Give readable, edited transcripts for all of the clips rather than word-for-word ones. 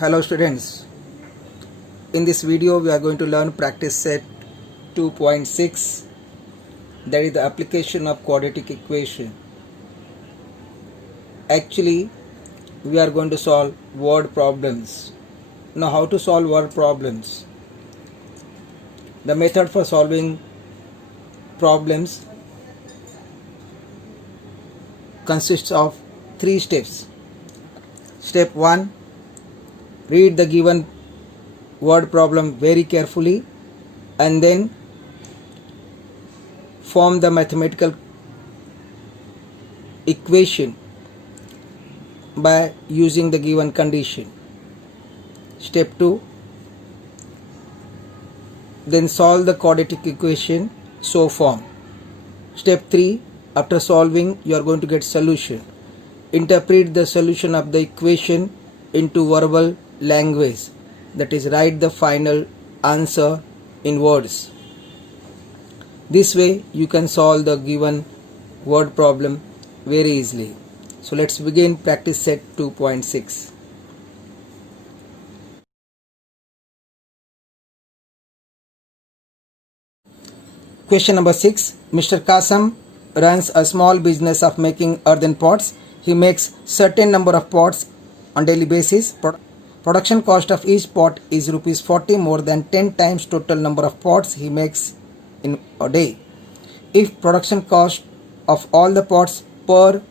Hello students, in this video we are going to learn practice set 2.6, that is the application of quadratic equation. Actually we are going to solve word problems. Now how to solve word problems? The method for solving problems consists of 3 steps. Step 1, read the given word problem very carefully and then form the mathematical equation by using the given condition. Step 2, then solve the quadratic equation so form. Step 3, after solving you are going to get solution. Interpret the solution of the equation into verbal language, that is, write the final answer in words. This way you can solve the given word problem very easily. So let's begin practice set 2.6. Question number 6. Mr. Kasam runs a small business of making earthen pots. He makes certain number of pots on daily basis. Production cost of each pot is rupees 40, more than 10 times total number of pots he makes in a day. If production cost of all the pots per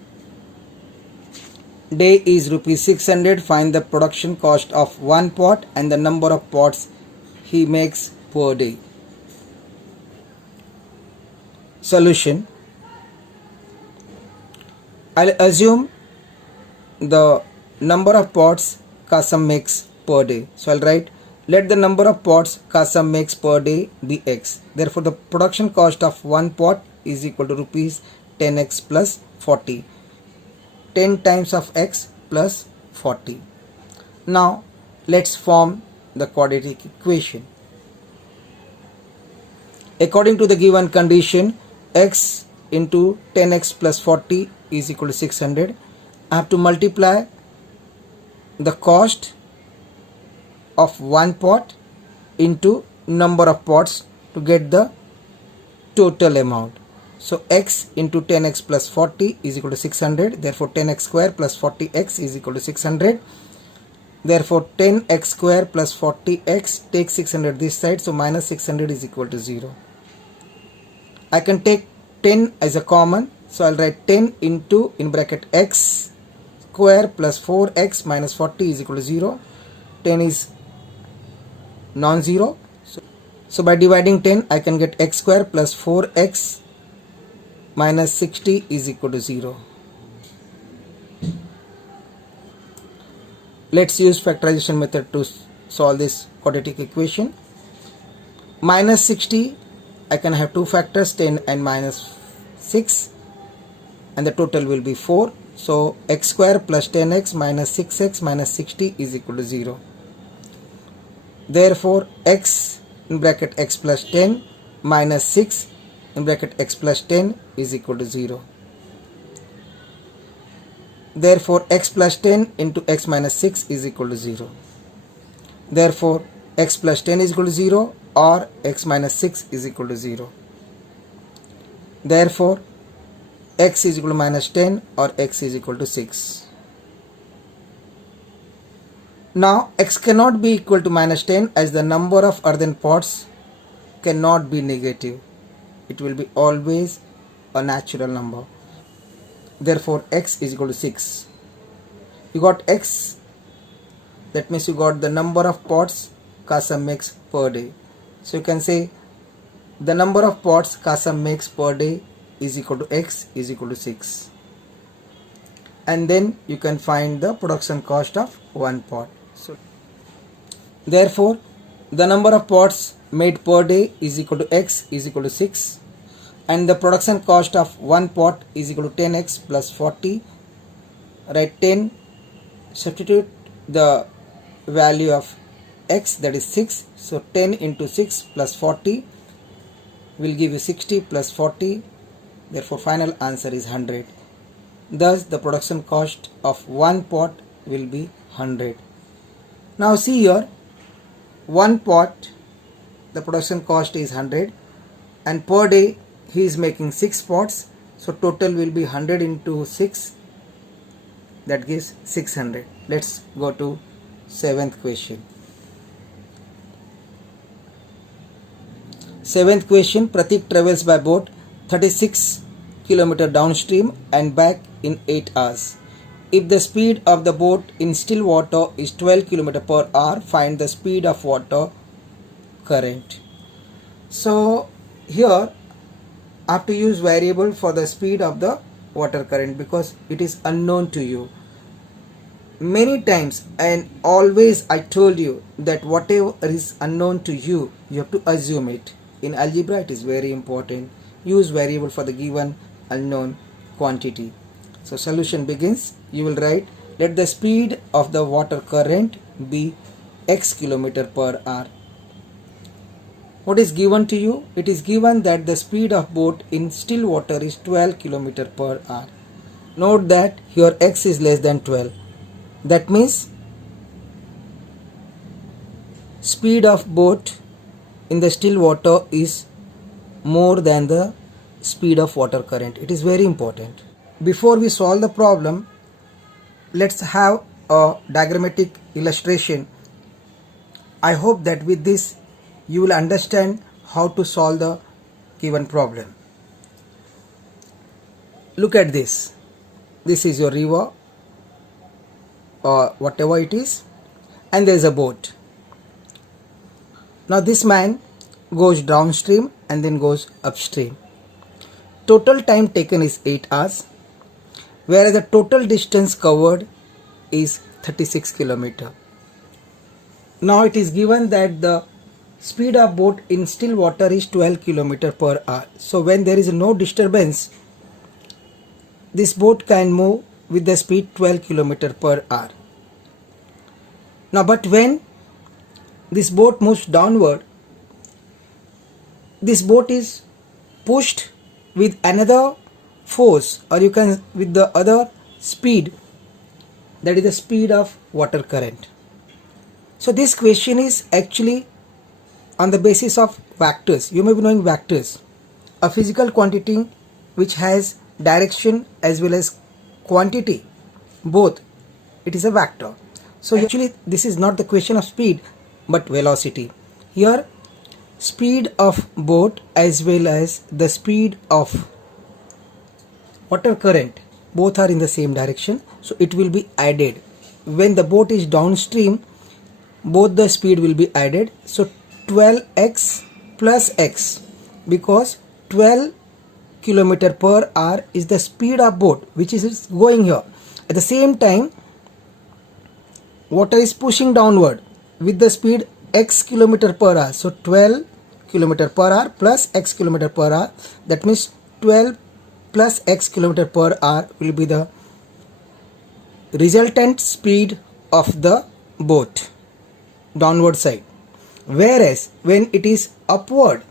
day is rupees 600, find the production cost of one pot and the number of pots he makes per day. Solution. I'll assume the number of pots Kasam makes per day. So I'll write, let the number of pots Kasam makes per day be x. Therefore the production cost of one pot is equal to rupees 10x plus 40. 10 times of x plus 40. Now let's form the quadratic equation. According to the given condition, x into 10x plus 40 is equal to 600. I have to multiply the cost of one pot into number of pots to get the total amount. So x into 10x plus 40 is equal to 600. Therefore 10x square plus 40x is equal to 600. Therefore 10x square plus 40x, take 600 this side, so minus 600 is equal to 0. I can take 10 as a common, so I'll write 10 into in bracket x square plus 4x minus 40 is equal to 0. 10 is non-zero, so by dividing 10 I can get x square plus 4x minus 60 is equal to 0. Let's use factorization method to solve this quadratic equation. Minus 60, I can have two factors, 10 and minus 6, and the total will be 4. So x square plus 10x minus 6x minus 60 is equal to 0. Therefore x in bracket x plus 10 minus 6 in bracket x plus 10 is equal to 0. Therefore x plus 10 into x minus 6 is equal to 0. Therefore x plus 10 is equal to 0 or x minus 6 is equal to 0. Therefore x is equal to minus 10 or x is equal to 6. Now x cannot be equal to minus 10 as the number of earthen pots cannot be negative. It will be always a natural number. Therefore x is equal to 6. You got x, that means you got the number of pots Kasam makes per day. So you can say the number of pots Kasam makes per day is equal to x is equal to 6. And then you can find the production cost of one pot. So therefore the number of pots made per day is equal to x is equal to 6, and the production cost of one pot is equal to 10x plus 40. Write 10, substitute the value of x, that is 6, so 10 into 6 plus 40 will give you 60 plus 40. Therefore final answer is 100. Thus the production cost of one pot will be 100. Now see here, one pot, the production cost is 100, and per day he is making 6 pots, so total will be 100 into 6, that gives 600. Let's go to 7th question. 7th question, Pratik travels by boat 36 km downstream and back in 8 hours. If the speed of the boat in still water is 12 km per hour, find the speed of water current. So here I have to use variable for the speed of the water current because it is unknown to you. Many times and always I told you that whatever is unknown to you, you have to assume it. In algebra it is very important. Use variable for the given unknown quantity. So solution begins. You will write, let the speed of the water current be x km per hour. What is given to you? It is given that the speed of boat in still water is 12 km per hour. Note that here x is less than 12. That means speed of boat in the still water is more than the speed of water current. It is very important. Before we solve the problem, let's have a diagrammatic illustration. I hope that with this you will understand how to solve the given problem. Look at this. This is your river or whatever it is, and there is a boat. Now this man goes downstream and then goes upstream. Total time taken is 8 hours, whereas the total distance covered is 36 km. Now it is given that the speed of boat in still water is 12 km per hour. So when there is no disturbance, this boat can move with the speed 12 km per hour. Now but when this boat moves downward, this boat is pushed with another force, or you can with the other speed, that is the speed of water current. So this question is actually on the basis of vectors. You may be knowing vectors, a physical quantity which has direction as well as quantity, both, it is a vector. So actually this is not the question of speed but velocity. Here speed of boat as well as the speed of water current, both are in the same direction, so it will be added. When the boat is downstream, both the speed will be added, so 12x plus x, because 12 km per hour is the speed of boat which is going here. At the same time, water is pushing downward with the speed x km per hour, so 12 km per hour plus x km per hour, that means 12 plus x km per hour will be the resultant speed of the boat downward side. Whereas when it is upward,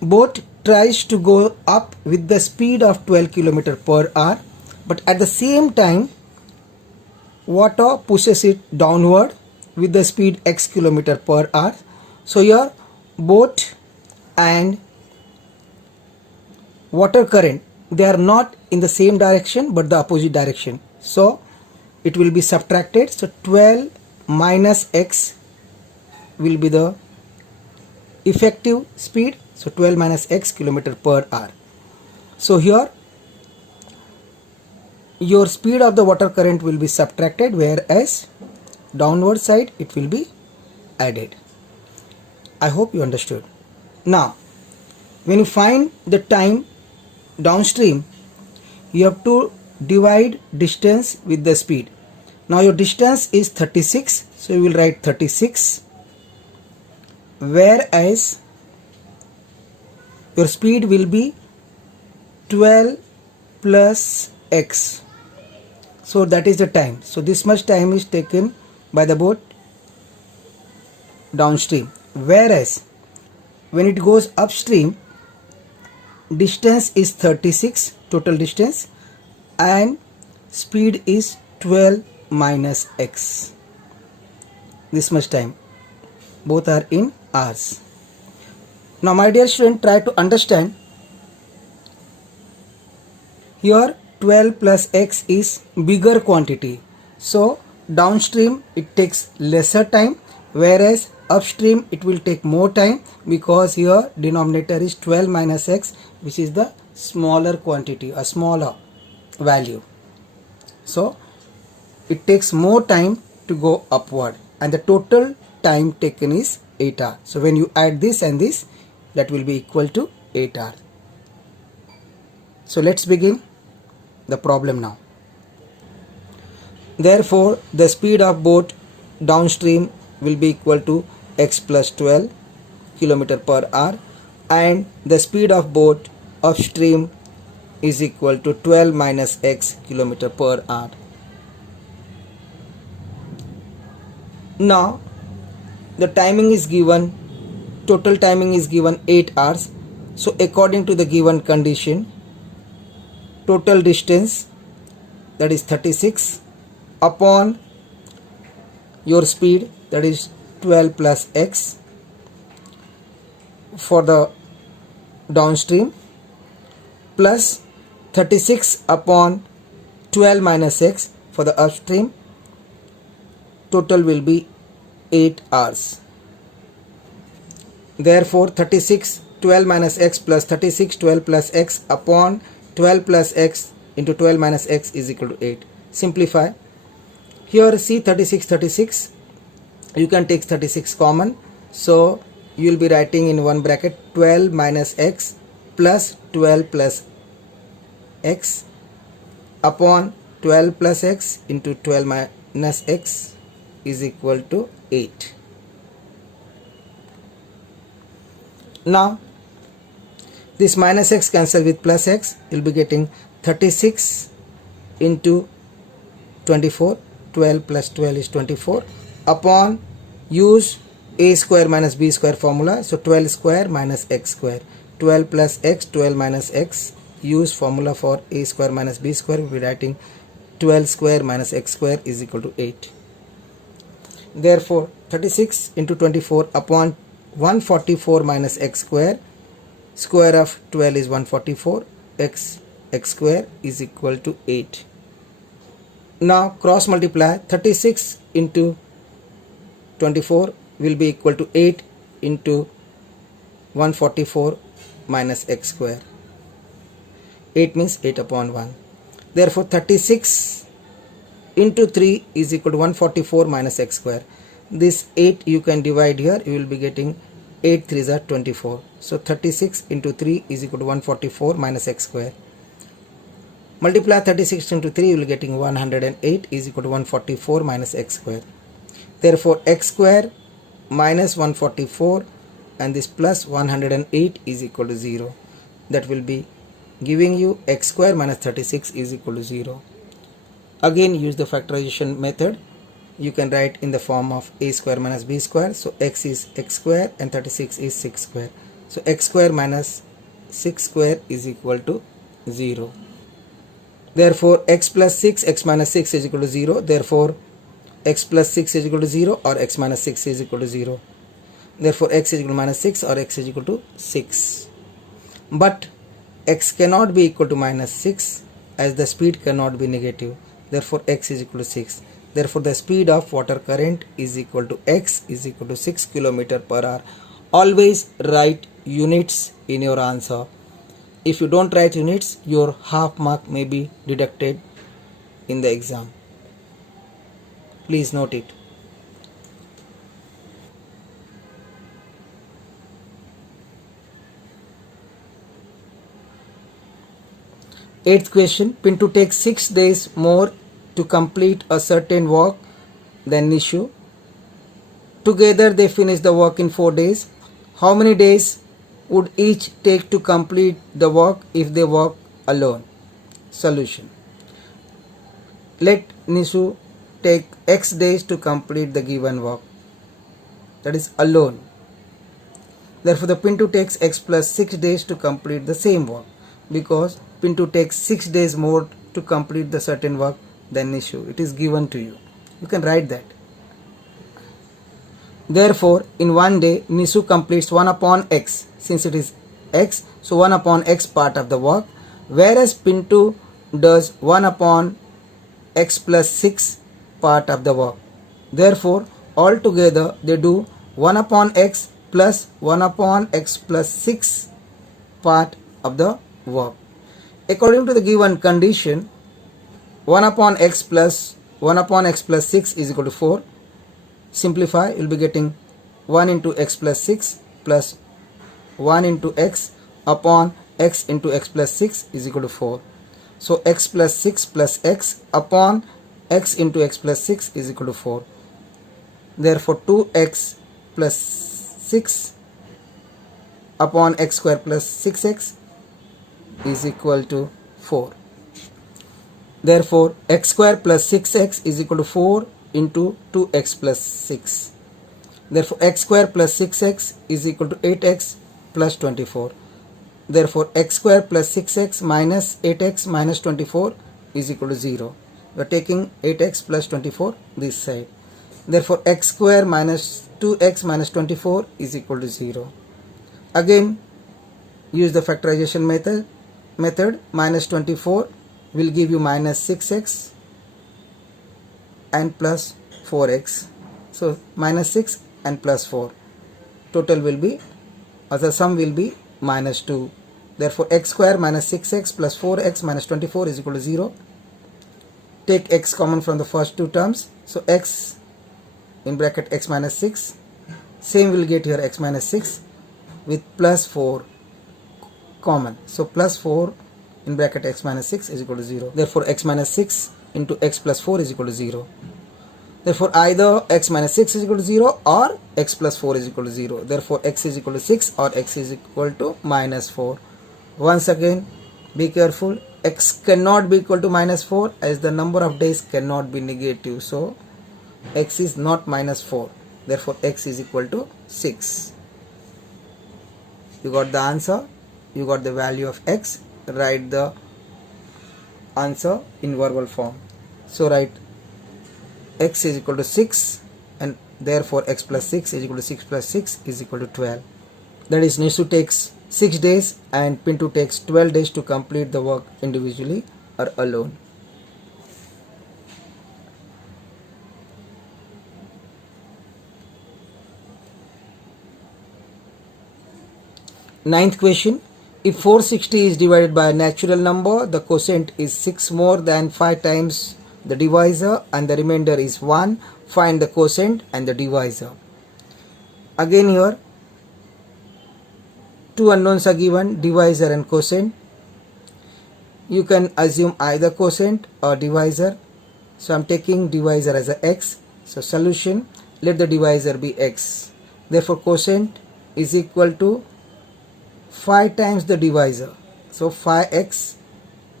boat tries to go up with the speed of 12 km per hour, but at the same time water pushes it downward with the speed x km per hour. So here boat and water current, they are not in the same direction but the opposite direction, so it will be subtracted. So 12 minus x will be the effective speed, so 12 minus x km per hour. So here your speed of the water current will be subtracted, whereas downward side it will be added. I hope you understood. Now when you find the time downstream, you have to divide distance with the speed. Now your distance is 36, so you will write 36, whereas your speed will be 12 plus x, so that is the time. So this much time is taken by the boat downstream, whereas when it goes upstream, distance is 36 total distance and speed is 12 minus x. this much time. Both are in hours. Now my dear student, try to understand. Here 12 plus x is bigger quantity. So downstream it takes lesser time, whereas upstream it will take more time, because here denominator is 12 minus x, which is the smaller quantity, a smaller value. So it takes more time to go upward, and the total time taken is 8 hours. So when you add this and this, that will be equal to 8 hours. So let's begin the problem now. Therefore, the speed of boat downstream will be equal to x plus 12 km per hour, and the speed of boat upstream is equal to 12 minus x km per hour. Now the timing is given, total timing is given 8 hours. So according to the given condition, total distance, that is 36, upon your speed, that is 12 plus x for the downstream, plus 36 upon 12 minus x for the upstream, total will be 8 hours. Therefore 36 12 minus x plus 36 12 plus x upon 12 plus x into 12 minus x is equal to 8. Simplify. Here see 36, you can take 36 common, so you will be writing in one bracket 12 minus x plus 12 plus x upon 12 plus x into 12 minus x is equal to 8. Now this minus x cancel with plus x, you will be getting 36 into 24, 12 plus 12 is 24, upon use a square minus b square formula, so 12 square minus x square, 12 plus x, 12 minus x, use formula for a square minus b square, we will be writing 12 square minus x square is equal to 8. Therefore 36 into 24 upon 144 minus x square, square of 12 is 144, x square is equal to 8. Now cross multiply, 36 into 24 will be equal to 8 into 144 minus x square. 8 means 8 upon 1. Therefore 36 into 3 is equal to 144 minus x square. This 8 you can divide here, you will be getting 8 3s are 24. So 36 into 3 is equal to 144 minus x square. Multiply 36 into 3, you will be getting 108 is equal to 144 minus x square. Therefore x square minus 144 and this plus 108 is equal to 0. That will be giving you x square minus 36 is equal to 0. Again use the factorization method. You can write in the form of a square minus b square. So x is x square and 36 is 6 square. So x square minus 6 square is equal to 0. Therefore x plus 6, x minus 6 is equal to 0. Therefore x plus 6 is equal to 0 or x minus 6 is equal to 0. Therefore x is equal to minus 6 or x is equal to 6. But x cannot be equal to minus 6 as the speed cannot be negative. Therefore x is equal to 6. Therefore the speed of water current is equal to x is equal to 6 km per hour. Always write units in your answer. If you don't write units, your half mark may be deducted in the exam. Please note it. Eighth question. Pintu takes 6 days more to complete a certain work than Nishu. Together they finish the work in 4 days. How many days would each take to complete the work if they work alone? Solution. Let Nishu take x days to complete the given work, that is alone. Therefore the Pintu takes x plus 6 days to complete the same work, because Pintu takes 6 days more to complete the certain work than Nishu. It is given to you. You can write that. Therefore, in one day, Nisu completes 1 upon x. Since it is x, so 1 upon x part of the work, whereas Pintu does 1 upon x plus 6 part of the work. Therefore, altogether they do 1 upon x plus 1 upon x plus 6 part of the work. According to the given condition, 1 upon x plus 1 upon x plus 6 is equal to 4. Simplify, you will be getting 1 into x plus 6 plus 1 into x upon x into x plus 6 is equal to 4. So x plus 6 plus x upon x into x plus 6 is equal to 4. Therefore 2x plus 6 upon x square plus 6x is equal to 4. Therefore x square plus 6x is equal to 4 into 2x plus 6. Therefore x square plus 6x is equal to 8x plus 24. Therefore x square plus 6x minus 8x minus 24 is equal to 0. We are taking 8x plus 24 this side. Therefore x square minus 2x minus 24 is equal to 0. Again use the factorization method. Minus 24 will give you minus 6x and plus 4x. So minus 6 and plus 4. Total will be, or the sum will be minus 2. Therefore x square minus 6x plus 4x minus 24 is equal to 0. Take x common from the first two terms. So x in bracket x minus 6. Same will get here x minus 6 with plus 4 common. So plus 4 in bracket x minus 6 is equal to 0. Therefore x minus 6 into x plus 4 is equal to 0. Therefore either x minus 6 is equal to 0 or x plus 4 is equal to 0. Therefore x is equal to 6 or x is equal to minus 4. Once again, be careful, x cannot be equal to minus 4 as the number of days cannot be negative. So x is not minus 4. Therefore x is equal to 6. You got the answer, you got the value of x. Write the answer in verbal form. So write x is equal to 6 and therefore x plus 6 is equal to 6 plus 6 is equal to 12. That is, Nisu takes 6 days and Pintu takes 12 days to complete the work individually or alone. Ninth question. If 460 is divided by a natural number, the quotient is 6 more than 5 times the divisor and the remainder is 1. Find the quotient and the divisor. Again here, two unknowns are given, divisor and quotient. You can assume either quotient or divisor. So I am taking divisor as a x. So solution, let the divisor be x. Therefore quotient is equal to 5 times the divisor. So 5x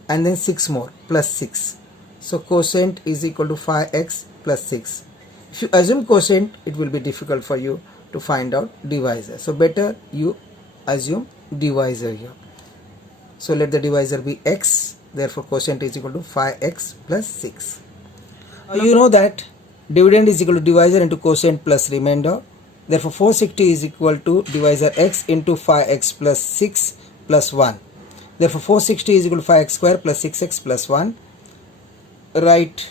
and then 6 more plus 6. So quotient is equal to 5x plus 6. If you assume quotient, it will be difficult for you to find out divisor. So better you assume divisor here. So let the divisor be x. Therefore quotient is equal to 5x plus 6. You know that dividend is equal to divisor into quotient plus remainder. Therefore 460 is equal to divisor x into 5x plus 6 plus 1. Therefore 460 is equal to 5x square plus 6x plus 1. Write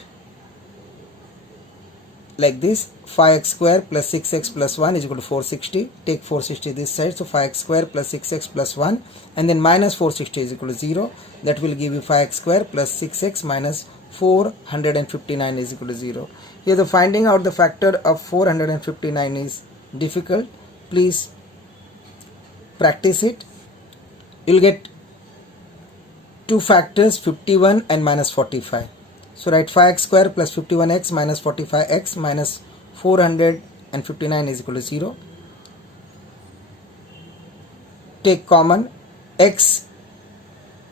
like this, 5x square plus 6x plus 1 is equal to 460. Take 460 this side, so 5x square plus 6x plus 1 and then minus 460 is equal to 0. That will give you 5x square plus 6x minus 459 is equal to 0. Here the finding out the factor of 459 is difficult. Please practice it. You will get two factors, 51 and minus 45. So write 5x square plus 51x minus 45x minus 459 is equal to 0. Take common x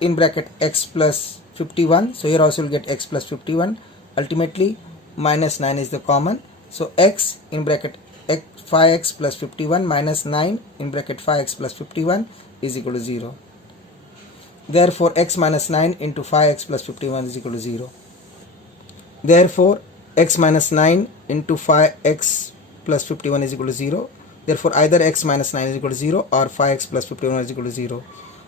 in bracket x plus 51. So here also you will get x plus 51. Ultimately minus 9 is the common. So x in bracket 5x plus 51 minus 9 in bracket 5x plus 51 is equal to 0. Therefore x minus 9 into 5x plus 51 is equal to 0. Therefore x minus 9 into 5x plus 51 is equal to 0. Therefore either x minus 9 is equal to 0 or 5x plus 51 is equal to 0.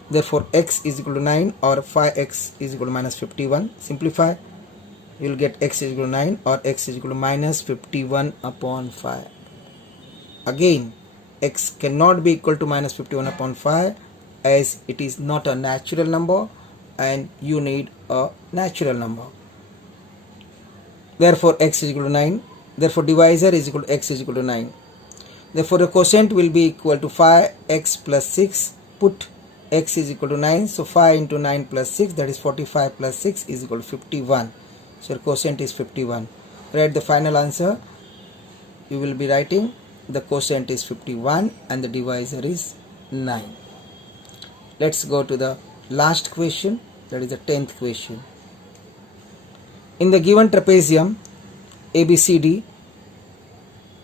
Therefore x is equal to 9 or 5x is equal to minus 51. Simplify, you will get x is equal to 9 or x is equal to minus 51 upon 5. Again, x cannot be equal to minus 51 upon 5 as it is not a natural number and you need a natural number. Therefore x is equal to 9. Therefore divisor is equal to x is equal to 9. Therefore the quotient will be equal to 5x plus 6. Put x is equal to 9. So 5 into 9 plus 6, that is 45 plus 6 is equal to 51. So your quotient is 51. Write the final answer. You will be writing the quotient is 51 and the divisor is 9. Let's go to the last question, that is the 10th question. In the given trapezium ABCD,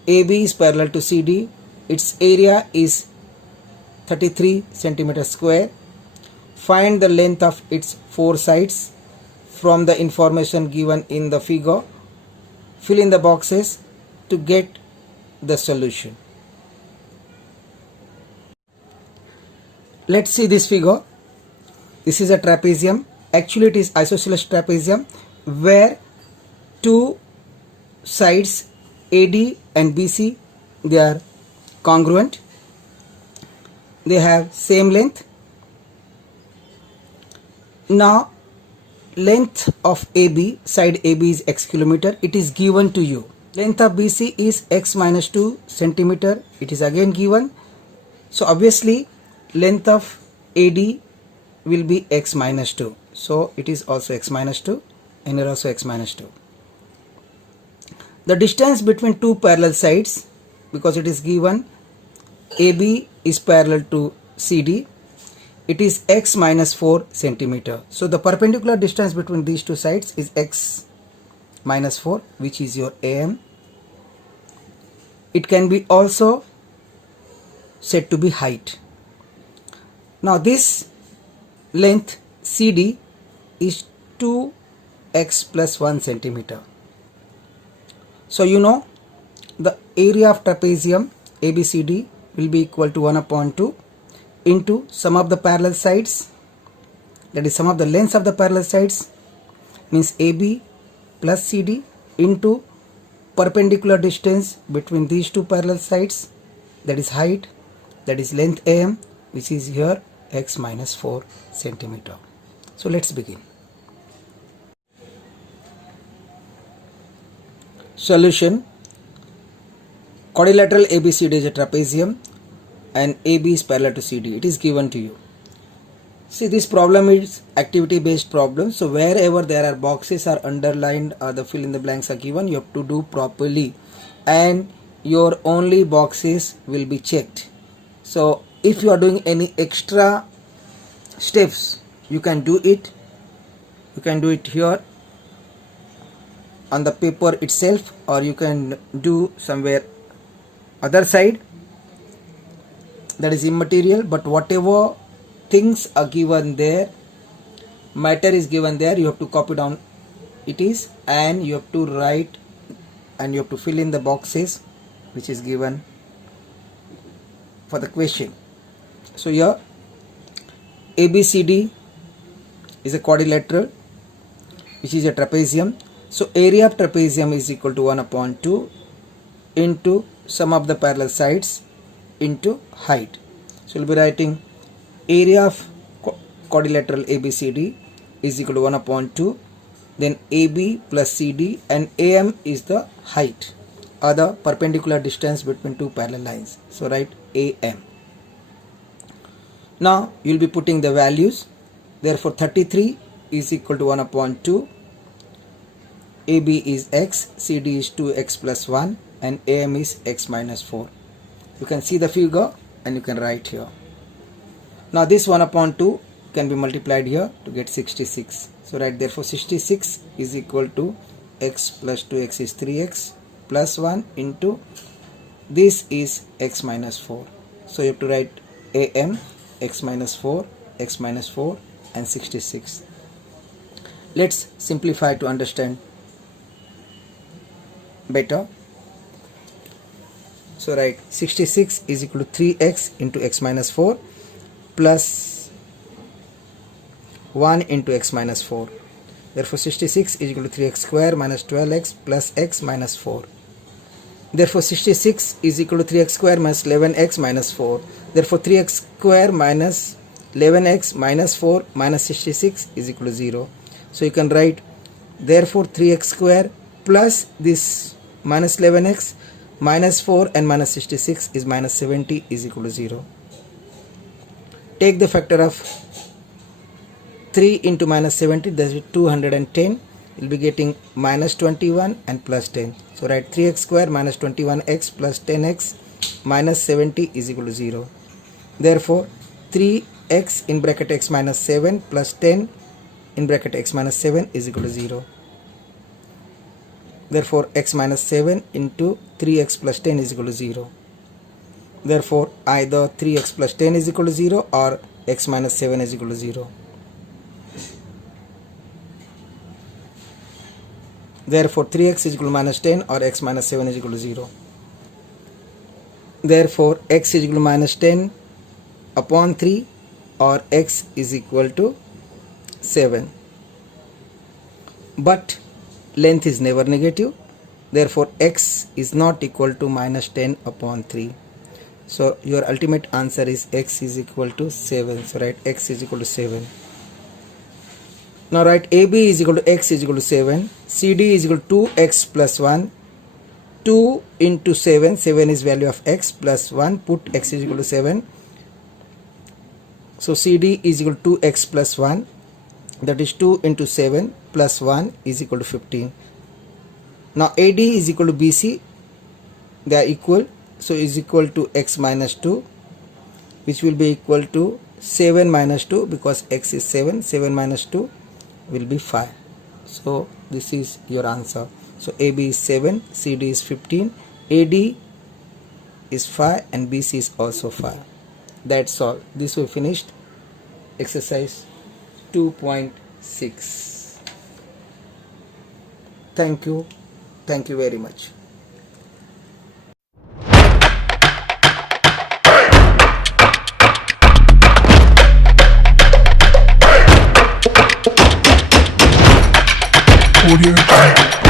AB is parallel to CD, its area is 33 centimeter square. Find the length of its four sides from the information given in the figure. Fill in the boxes to get the solution. Let's see this figure. This is a trapezium. Actually it is isosceles trapezium where two sides AD and BC, they are congruent. They have same length. Now length of AB, side AB is x kilometer. It is given to you. Length of BC is x minus 2 centimeter. It is again given. So obviously length of AD will be x minus 2. So it is also x minus 2 and here also x minus 2. The distance between two parallel sides, because it is given AB is parallel to CD, it is x minus 4 centimeter. So the perpendicular distance between these two sides is x minus 4, which is your AM. It can be also said to be height. Now this length CD is 2x plus 1 centimeter. So you know the area of trapezium ABCD will be equal to 1 upon 2 into sum of the parallel sides, that is sum of the lengths of the parallel sides, means AB plus CD, into perpendicular distance between these two parallel sides, that is height, that is length AM, which is here x minus 4 centimeter. So let's begin. Solution. Quadrilateral ABCD is a trapezium and AB is parallel to CD. It is given to you. See, this problem is activity based problem. So wherever there are boxes are underlined or the fill in the blanks are given, you have to do properly and your only boxes will be checked. So if you are doing any extra steps, you can do it. You can do it here on the paper itself, or you can do somewhere other side, that is immaterial. But whatever things are given there, matter is given there, you have to copy down it is, and you have to write and you have to fill in the boxes which is given for the question. So here ABCD is a quadrilateral which is a trapezium. So area of trapezium is equal to 1 upon 2 into sum of the parallel sides into height. So we'll be writing area of quadrilateral ABCD is equal to 1 upon 2, then AB plus CD, and AM is the height or the perpendicular distance between two parallel lines. So write AM. Now you will be putting the values. Therefore 33 is equal to 1 upon 2, AB is x, CD is 2x plus 1, and AM is x minus 4. You can see the figure and you can write here. Now this 1 upon 2 can be multiplied here to get 66. So write therefore 66 is equal to x plus 2x is 3x plus 1 into this is x minus 4. So you have to write AM x minus 4, x minus 4 and 66. Let's simplify to understand better. So write 66 is equal to 3x into x minus 4 plus 1 into x minus 4. Therefore 66 is equal to 3x square minus 12x plus x minus 4. Therefore 66 is equal to 3x square minus 11x minus 4. Therefore 3x square minus 11x minus 4 minus 66 is equal to 0. So you can write therefore 3x square plus this minus 11x minus 4 and minus 66 is minus 70 is equal to 0. Take the factor of 3 into minus 70, that is 210. You'll be getting minus 21 and plus 10. So write 3x square minus 21x plus 10x minus 70 is equal to 0. Therefore 3x in bracket x minus 7 plus 10 in bracket x minus 7 is equal to 0. Therefore x minus 7 into 3x plus 10 is equal to 0. Therefore either 3x plus 10 is equal to 0 or x minus 7 is equal to 0. Therefore 3x is equal to minus 10 or x minus 7 is equal to 0. Therefore x is equal to minus 10 upon 3 or x is equal to 7. But length is never negative. Therefore x is not equal to minus 10 upon 3. So your ultimate answer is x is equal to 7. So write x is equal to 7. Now write AB is equal to x is equal to 7. CD is equal to 2x plus 1. 2 into 7. 7 is value of x plus 1. Put x is equal to 7. So CD is equal to 2x plus 1. That is 2 into 7 plus 1 is equal to 15. Now AD is equal to BC. They are equal. So is equal to x minus 2, which will be equal to 7 minus 2 because x is 7. 7 minus 2 will be 5. So this is your answer. So AB is 7, CD is 15, AD is 5 and BC is also 5. That's all. This we finished exercise 2.6. Thank you. Thank you very much. Audio